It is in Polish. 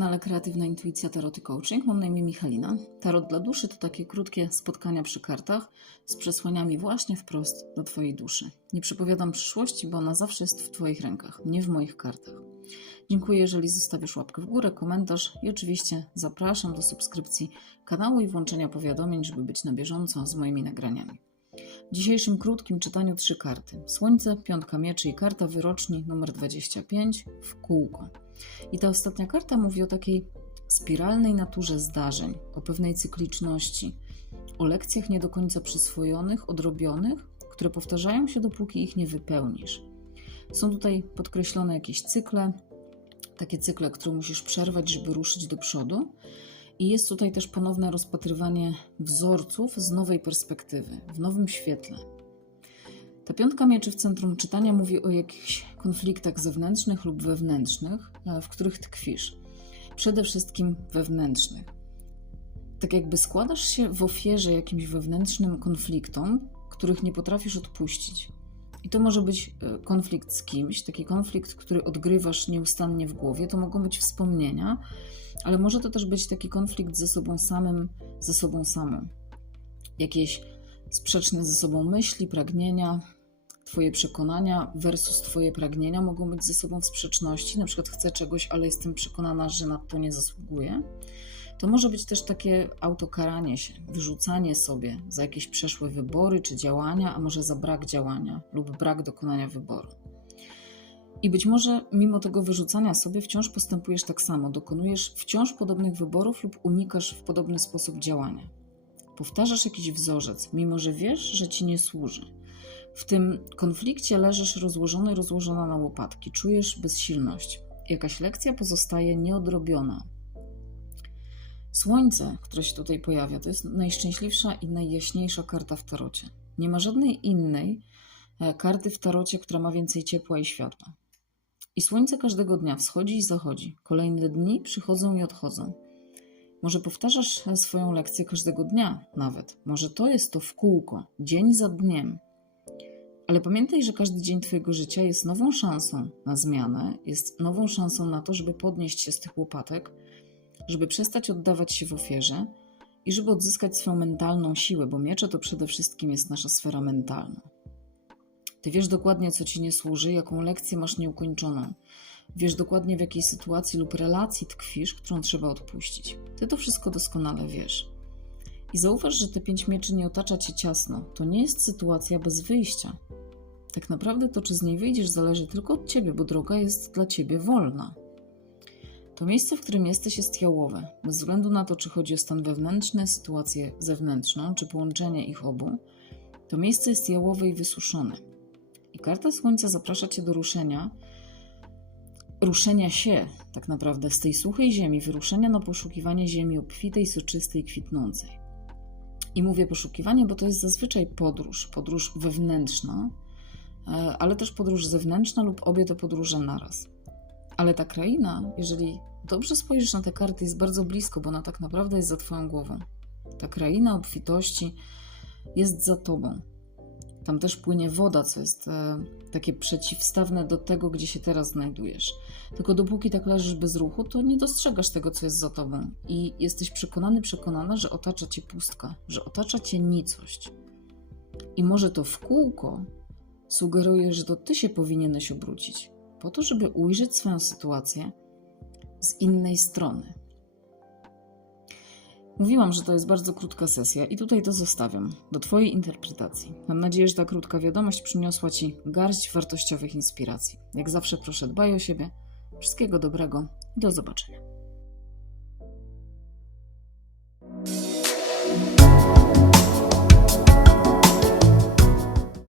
Kanale Kreatywna Intuicja Tarot i Coaching. Mam na imię Michalina. Tarot dla duszy to takie krótkie spotkania przy kartach z przesłaniami właśnie wprost do Twojej duszy. Nie przepowiadam przyszłości, bo ona zawsze jest w Twoich rękach, nie w moich kartach. Dziękuję, jeżeli zostawisz łapkę w górę, komentarz i oczywiście zapraszam do subskrypcji kanału i włączenia powiadomień, żeby być na bieżąco z moimi nagraniami. W dzisiejszym krótkim czytaniu trzy karty. Słońce, piątka mieczy i karta wyroczni numer 25 w kółko. I ta ostatnia karta mówi o takiej spiralnej naturze zdarzeń, o pewnej cykliczności, o lekcjach nie do końca przyswojonych, odrobionych, które powtarzają się, dopóki ich nie wypełnisz. Są tutaj podkreślone jakieś cykle, takie cykle, które musisz przerwać, żeby ruszyć do przodu. I jest tutaj też ponowne rozpatrywanie wzorców z nowej perspektywy, w nowym świetle. Ta piątka mieczy w centrum czytania mówi o jakichś konfliktach zewnętrznych lub wewnętrznych, e, w których tkwisz. Przede wszystkim wewnętrznych. Tak jakby składasz się w ofierze jakimś wewnętrznym konfliktom, których nie potrafisz odpuścić. I to może być e, konflikt z kimś, taki konflikt, który odgrywasz nieustannie w głowie. To mogą być wspomnienia, ale może to też być taki konflikt ze sobą samym, ze sobą samą. Jakieś sprzeczne ze sobą myśli, pragnienia, Twoje przekonania versus Twoje pragnienia mogą być ze sobą w sprzeczności. Na przykład chcę czegoś, ale jestem przekonana, że na to nie zasługuję. To może być też takie autokaranie się, wyrzucanie sobie za jakieś przeszłe wybory czy działania, a może za brak działania lub brak dokonania wyboru. I być może mimo tego wyrzucania sobie wciąż postępujesz tak samo, dokonujesz wciąż podobnych wyborów lub unikasz w podobny sposób działania. Powtarzasz jakiś wzorzec, mimo że wiesz, że ci nie służy. W tym konflikcie leżysz rozłożony, rozłożona na łopatki, czujesz bezsilność. Jakaś lekcja pozostaje nieodrobiona. Słońce, które się tutaj pojawia, to jest najszczęśliwsza i najjaśniejsza karta w tarocie. Nie ma żadnej innej e, karty w tarocie, która ma więcej ciepła i światła. I słońce każdego dnia wschodzi i zachodzi. Kolejne dni przychodzą i odchodzą. Może powtarzasz e, swoją lekcję każdego dnia, nawet. Może to jest to w kółko, dzień za dniem. Ale pamiętaj, że każdy dzień Twojego życia jest nową szansą na zmianę, jest nową szansą na to, żeby podnieść się z tych łopatek, żeby przestać oddawać się w ofierze i żeby odzyskać swoją mentalną siłę, bo miecze to przede wszystkim jest nasza sfera mentalna. Ty wiesz dokładnie, co ci nie służy, jaką lekcję masz nieukończoną. Wiesz dokładnie, w jakiej sytuacji lub relacji tkwisz, którą trzeba odpuścić. Ty to wszystko doskonale wiesz. I zauważ, że te pięć mieczy nie otacza cię ciasno. To nie jest sytuacja bez wyjścia. Tak naprawdę to, czy z niej wyjdziesz, zależy tylko od ciebie, bo droga jest dla ciebie wolna. To miejsce, w którym jesteś, jest jałowe. Bez względu na to, czy chodzi o stan wewnętrzny, sytuację zewnętrzną, czy połączenie ich obu, to miejsce jest jałowe i wysuszone. I karta Słońca zaprasza cię do ruszenia, ruszenia się tak naprawdę z tej suchej ziemi, wyruszenia na poszukiwanie ziemi obfitej, soczystej, kwitnącej. I mówię poszukiwanie, bo to jest zazwyczaj podróż, podróż wewnętrzna, e, ale też podróż zewnętrzna lub obie te podróże naraz. Ale ta kraina, jeżeli dobrze spojrzysz na te karty, jest bardzo blisko, bo ona tak naprawdę jest za Twoją głową. Ta kraina obfitości jest za Tobą. Tam też płynie woda, co jest e, takie przeciwstawne do tego, gdzie się teraz znajdujesz. Tylko dopóki tak leżysz bez ruchu, to nie dostrzegasz tego, co jest za tobą i jesteś przekonany, przekonana, że otacza cię pustka, że otacza cię nicość. I może to w kółko sugeruje, że to ty się powinieneś obrócić, po to, żeby ujrzeć swoją sytuację z innej strony. Mówiłam, że to jest bardzo krótka sesja i tutaj to zostawiam do Twojej interpretacji. Mam nadzieję, że ta krótka wiadomość przyniosła Ci garść wartościowych inspiracji. Jak zawsze proszę dbaj o siebie. Wszystkiego dobrego i do zobaczenia.